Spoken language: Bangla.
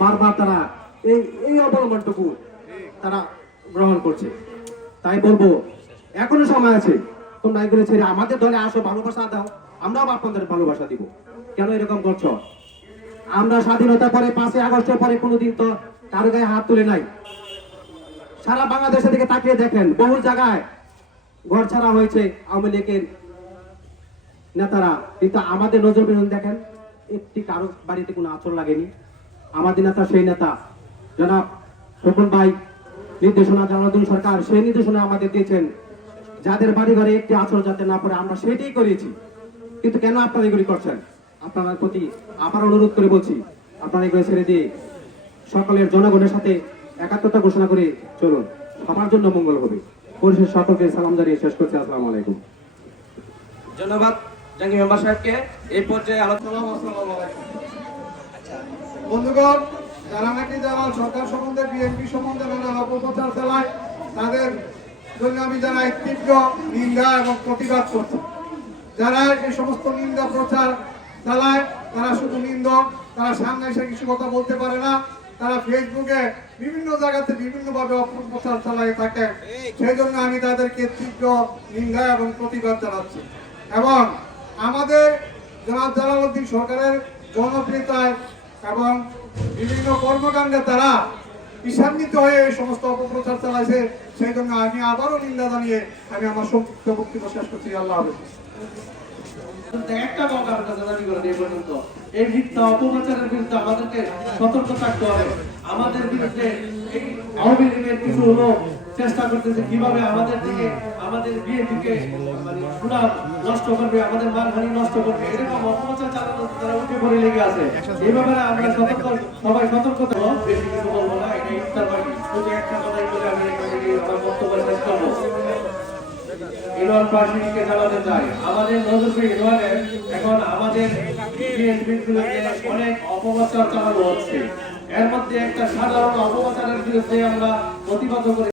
বারবার তারা এই এই অবলম্বনটুকু তারা গ্রহণ করছে। তাই বলবো এখনো সময় আছে, তোমরা এগুলো ছেড়ে আমাদের দলে আসো, ভালোবাসা দাও, আমরাও আপনাদের ভালোবাসা দিব। কেন এরকম করছো? আমরা স্বাধীনতা পরে 5ই আগস্টের পরে কোনোদিন তো কারো গায়ে হাত তুলে নাই। সারা বাংলাদেশের দিকে তাকিয়ে দেখেন, বহু জায়গায় ঘর ছাড়া হয়েছে আওয়ামী লীগের নেতারা, কিন্তু আমাদের নজর বিরুদ্ধে দেখেন একটি কারো বাড়িতে কোনো আচর লাগেনি। আমাদের নেতা সেই নেতা জনাব খোকন ভাই নির্দেশনা জানাতুল সরকার সেই নির্দেশনা আমাদের দিয়েছেন, যাদের বাড়ি ঘরে একটি আচর যাতে না পড়ে আমরা সেটাই করেছি। কিন্তু কেন আপনারা এগুলি করছেন? আপনার প্রতি আবার অনুরোধ করে বলছি, আপনারা এগুলো ছেড়ে দিয়ে সকলের জনগণের সাথে একাত্মতা ঘোষণা করে চলুন, সবার জন্য মঙ্গল হবে। পরিশেষে সকলকে সালাম জানিয়ে শেষ করছি। আসসালামু আলাইকুম। ধন্যবাদ জাহাঙ্গীর মেম্বার সাহেবকে। এই পর্যায়ে আলোচনা। বন্ধুগণ, যারা নাকি যারা সরকার সম্বন্ধে বিএনপি সম্বন্ধে নানা অপপ্রচার চালায়, তাদের জন্য আমি জানাই তীব্র নিন্দা এবং প্রতিবাদ করছি। যারা এই সমস্ত নিন্দা প্রচার চালায় তারা শুধু নিন্দক, তারা সামনে এসে কিছু কথা বলতে পারে না, তারা ফেসবুকে বিভিন্ন জায়গাতে বিভিন্নভাবে অপপ্রচার চালায় থাকে। সেই জন্য আমি তাদেরকে তীব্র নিন্দা এবং প্রতিবাদ জানাচ্ছি। এবং আমাদের জনাব জালালউদ্দিন সরকারের জনপ্রিয়তায় এবং বিভিন্ন কর্মকাণ্ডে তারা ঈর্ষান্বিত হয়ে এই সমস্ত অপপ্রচার চালাইছে। সেই জন্য আমি আবারও নিন্দা জানিয়ে আমি আমার সংক্ষিপ্ত বক্তব্য শেষ করছি। আল্লাহ হাফেজ। একটা মৌকা আপনার কাছে দাবি করে দিয়ে পর্যন্ত এই মিথ্যা অপপ্রচারের বিরুদ্ধে আমাদেরকে সতর্ক থাকতে হবে। আমাদের বিরুদ্ধে এই আওয়ামী লীগের কিছু লোক চেষ্টা করতেছে কিভাবে আমাদের দিকে, আমাদের বিএনপিকে মানে সুনাম নষ্ট করবে, আমাদের মানহানি নষ্ট করবে, এরকম অপপ্রচার চালানো তারা উঠে পড়ে লেগে আছে। এই ব্যাপারে আমরা সতর্ক, সবাই সতর্ক থাকবো। বেশি কিছু বলবো না, এটা ইফতার পার্টি, শুধু একটা কথাই বলে আমি আমার বক্তব্য শেষ করবো। ইউনিয়ন প্রার্থীকে জানাতে চাই, আমাদের নজরপুর ইউনিয়নে এখন আমাদের বিএনপির বিরুদ্ধে অনেক অপপ্রচার চালানো হচ্ছে। এর মধ্যে একটা সাধারণ অপপ্রচারের বিরুদ্ধে আমরা প্রতিবাদ করে